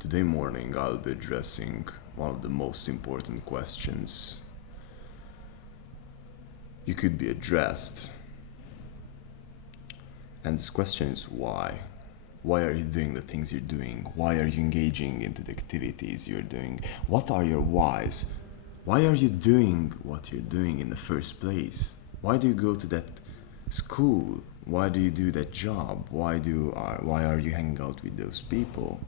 Today morning I'll be addressing one of the most important questions you could be addressed. And this question is why? Why are you doing the things you're doing? Why are you engaging into the activities you're doing? What are your whys? Why are you doing what you're doing in the first place? Why do you go to that school? Why do you do that job? Why are you hanging out with those people?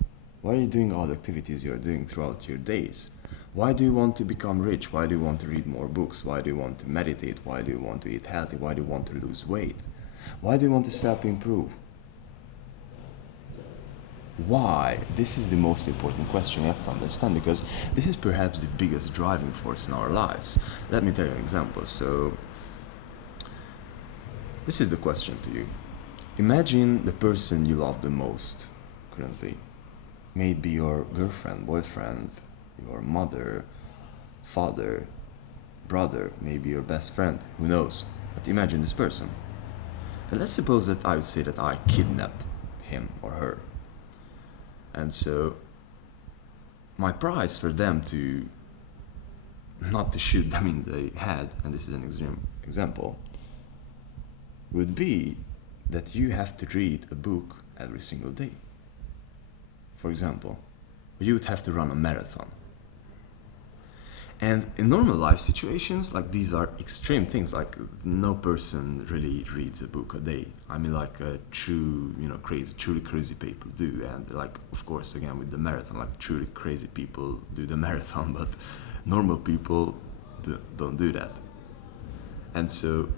Why are you doing all the activities you're doing throughout your days? Why do you want to become rich? Why do you want to read more books? Why do you want to meditate? Why do you want to eat healthy? Why do you want to lose weight? Why do you want to self-improve? Why? This is the most important question you have to understand, because this is perhaps the biggest driving force in our lives. Let me tell you an example. So, this is the question to you. Imagine the person you love the most currently. Maybe your girlfriend, boyfriend, your mother, father, brother, maybe your best friend, who knows? But imagine this person. And let's suppose that I would say that I kidnapped him or her. And so my price for them to not to shoot them in the head, and this is an extreme example, would be that you have to read a book every single day. For example, you would have to run a marathon. And in normal life situations, like, these are extreme things. Like, no person really reads a book a day. I mean, like, truly crazy people do. And like, of course, again, with the marathon, like, truly crazy people do the marathon, but normal people don't do that. And so,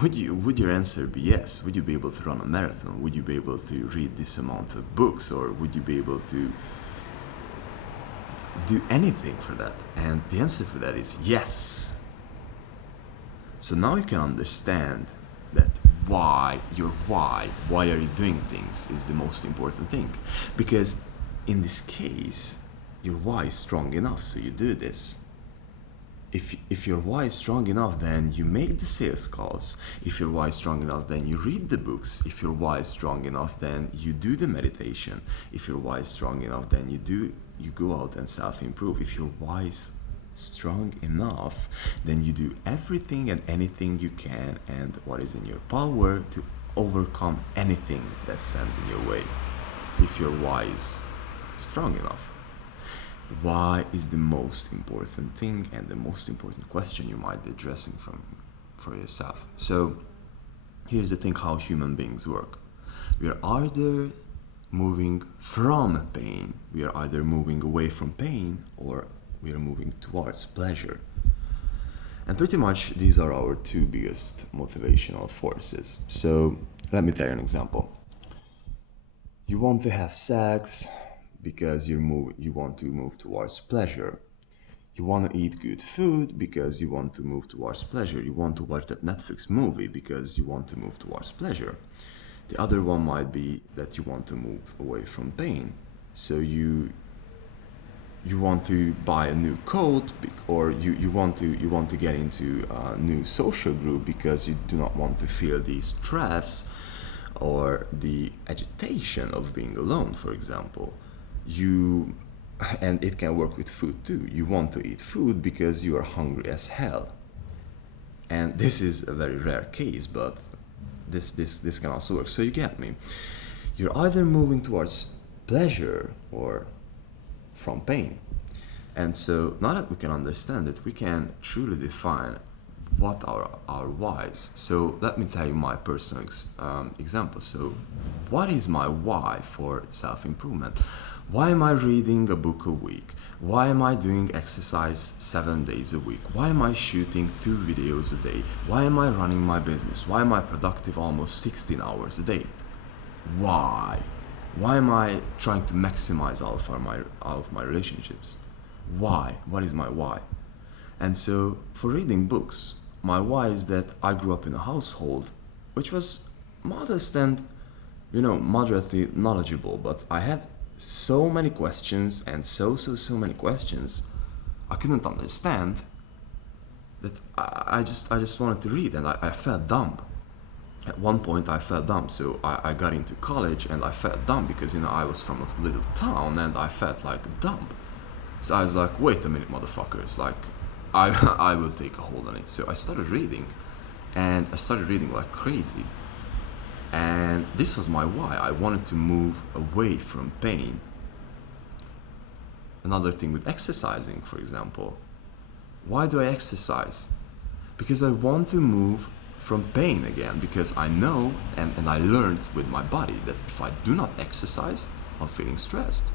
would your answer be yes? Would you be able to run a marathon? Would you be able to read this amount of books? Or would you be able to do anything for that? And the answer for that is yes. So now you can understand that why are you doing things is the most important thing. Because in this case, your why is strong enough, so you do this. If your why is strong enough, then you make the sales calls. If your why is strong enough, then you read the books. If your why is strong enough, then you do the meditation. If your why is strong enough, then you go out and self-improve. If your why is strong enough, then you do everything and anything you can and what is in your power to overcome anything that stands in your way. If your why is strong enough. Why is the most important thing and the most important question you might be addressing for yourself. So here's the thing, how human beings work. We are either moving from pain, we are either moving away from pain, or we are moving towards pleasure. And pretty much these are our two biggest motivational forces. So let me tell you an example. You want to have sex because you want to move towards pleasure. You want to eat good food because you want to move towards pleasure. You want to watch that Netflix movie because you want to move towards pleasure. The other one might be that you want to move away from pain. So you want to buy a new coat, or you want to get into a new social group because you do not want to feel the stress or the agitation of being alone, for example. And it can work with food too. You want to eat food because you are hungry as hell. And this is a very rare case, but this can also work. So you get me. You're either moving towards pleasure or from pain. And so now that we can understand it, we can truly define what are our whys. So let me tell you my personal example. So what is my why for self-improvement? Why am I reading a book a week? Why am I doing exercise 7 days a week? Why am I shooting 2 videos a day? Why am I running my business? Why am I productive almost 16 hours a day? Why? Why am I trying to maximize all of my relationships? Why? What is my why? And so for reading books, my why is that I grew up in a household which was modest and, moderately knowledgeable, but I had so many questions and so many questions I couldn't understand, that I just wanted to read, and I felt dumb. At one point I felt dumb, so I got into college and I felt dumb because, you know, I was from a little town and I felt like dumb. So I was like, wait a minute, motherfuckers, like, I, I will take a hold on it. So I started reading, and I started reading like crazy. And this was my why. I wanted to move away from pain. Another thing with exercising, for example. Why do I exercise? Because I want to move from pain again, because I know and I learned with my body that if I do not exercise, I'm feeling stressed.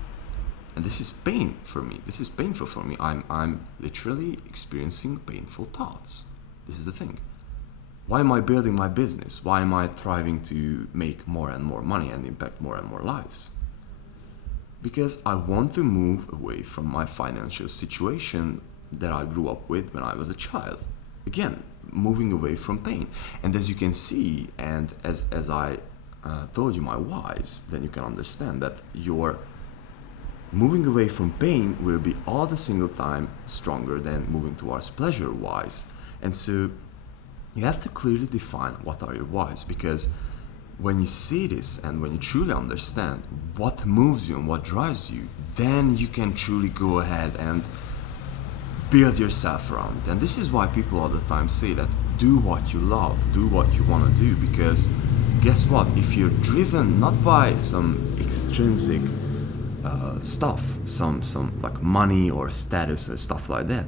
And this is pain for me. This is painful for me. I'm literally experiencing painful thoughts. This is the thing. Why am I building my business? Why am I striving to make more and more money and impact more and more lives? Because I want to move away from my financial situation that I grew up with when I was a child. Again, moving away from pain. And as you can see, and as I told you my whys, then you can understand that your moving away from pain will be all the single time stronger than moving towards pleasure whys. And so you have to clearly define what are your whys, because when you see this and when you truly understand what moves you and what drives you, then you can truly go ahead and build yourself around it. And this is why people all the time say that do what you love, do what you want to do, because guess what? If you're driven not by some extrinsic stuff, some like money or status or stuff like that,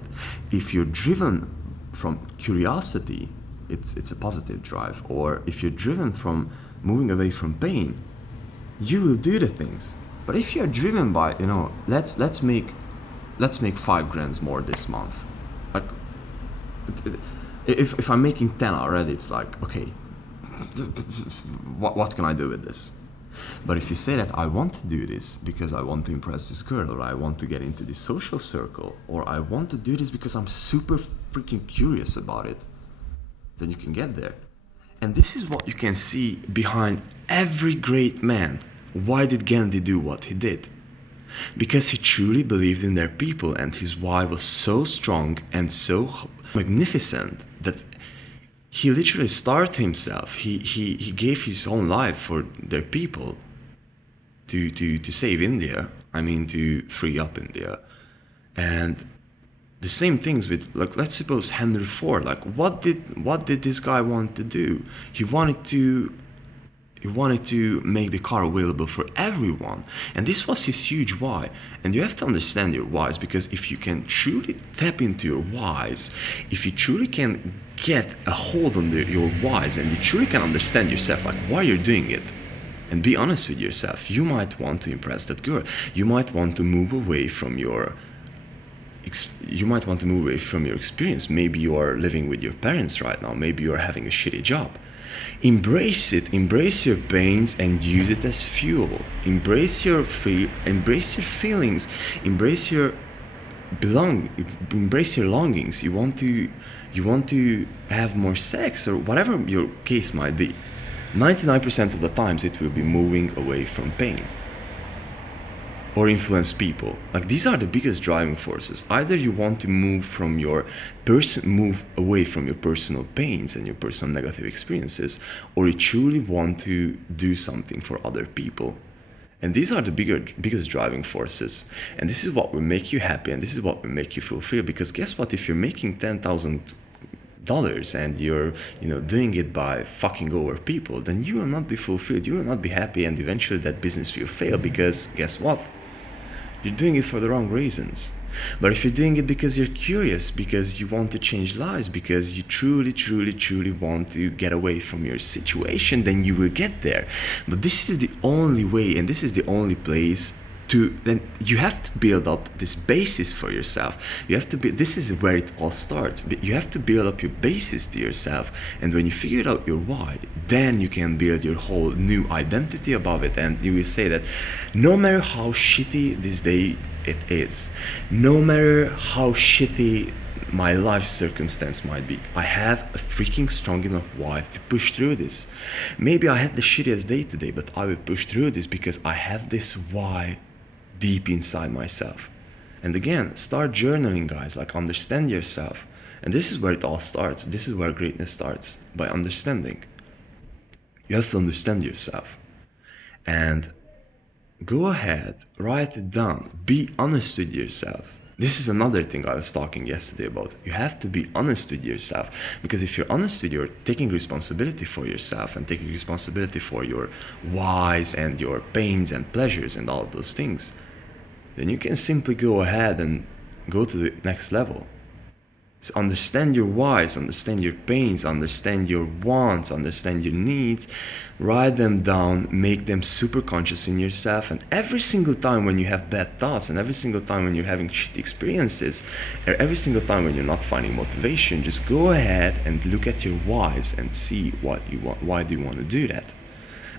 if you're driven from curiosity, it's a positive drive. Or if you're driven from moving away from pain, you will do the things. But if you're driven by, you know, let's make 5 grand more this month, like if I'm making 10 already, it's like, okay, what can I do with this? But if you say that I want to do this because I want to impress this girl, or I want to get into this social circle, or I want to do this because I'm super freaking curious about it, then you can get there. And this is what you can see behind every great man. Why did Gandhi do what he did? Because he truly believed in their people, and his why was so strong and so magnificent that he literally starved himself. He gave his own life for their people to save India. I mean, to free up India. And the same things with, like, let's suppose Henry Ford. Like, what did this guy want to do? He wanted to make the car available for everyone, and this was his huge why. And you have to understand your whys, because if you can truly tap into your whys, if you truly can get a hold on your whys, and you truly can understand yourself, like why you're doing it, and be honest with yourself, you might want to impress that girl. You might want to move away from your experience. Maybe you are living with your parents right now. Maybe you are having a shitty job. Embrace it. Embrace your pains and use it as fuel. Embrace your feelings. Embrace your longings. You want to have more sex, or whatever your case might be. 99% of the times it will be moving away from pain. Or influence people. Like, these are the biggest driving forces. Either you want to move away from your personal pains and your personal negative experiences, or you truly want to do something for other people. And these are the biggest driving forces. And this is what will make you happy, and this is what will make you fulfilled. Because guess what? If you're making $10,000 and you're, doing it by fucking over people, then you will not be fulfilled. You will not be happy, and eventually that business will fail. Because guess what? You're doing it for the wrong reasons. But if you're doing it because you're curious, because you want to change lives, because you truly want to get away from your situation, then you will get there. But this is the only way, and this is the only place then you have to build up this basis for yourself. This is where it all starts. You have to build up your basis to yourself, and when you figure out your why, then you can build your whole new identity above it. And you will say that no matter how shitty this day it is, no matter how shitty my life circumstance might be, I have a freaking strong enough why to push through this. Maybe I had the shittiest day today, but I will push through this because I have this why deep inside myself. And again, start journaling, guys. Like, understand yourself. And this is where it all starts. This is where greatness starts, by understanding. You have to understand yourself. And go ahead, write it down. Be honest with yourself. This is another thing I was talking yesterday about. You have to be honest with yourself, because if you're honest with you're taking responsibility for yourself and taking responsibility for your whys and your pains and pleasures and all of those things, then you can simply go ahead and go to the next level. So understand your whys, understand your pains, understand your wants, understand your needs, write them down, make them super conscious in yourself, and every single time when you have bad thoughts, and every single time when you're having shitty experiences, or every single time when you're not finding motivation, just go ahead and look at your whys and see what you want. Why do you want to do that?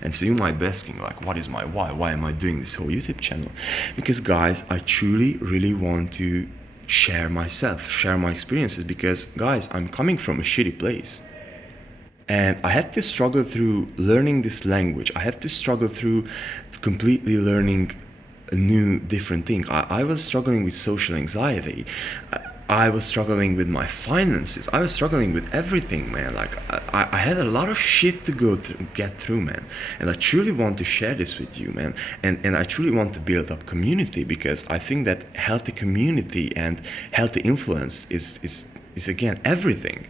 And so you might be asking, like, what is my why? Why am I doing this whole YouTube channel? Because guys, I truly really want to share myself, share my experiences, because guys, I'm coming from a shitty place. And I had to struggle through learning this language. I had to struggle through completely learning a new, different thing. I was struggling with social anxiety. I was struggling with my finances. I was struggling with everything, man. Like, I had a lot of shit to get through, man. And I truly want to share this with you, man. And I truly want to build up community, because I think that healthy community and healthy influence is again, everything.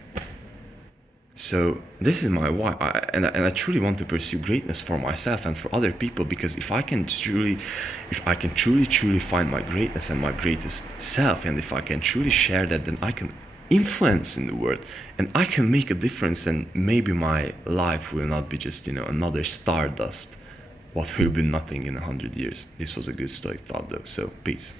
So this is my why, and I truly want to pursue greatness for myself and for other people, because if I can truly find my greatness and my greatest self, and if I can truly share that, then I can influence in the world, and I can make a difference, and maybe my life will not be just, another stardust, what will be nothing in 100 years. This was a good stoic thought though, so peace.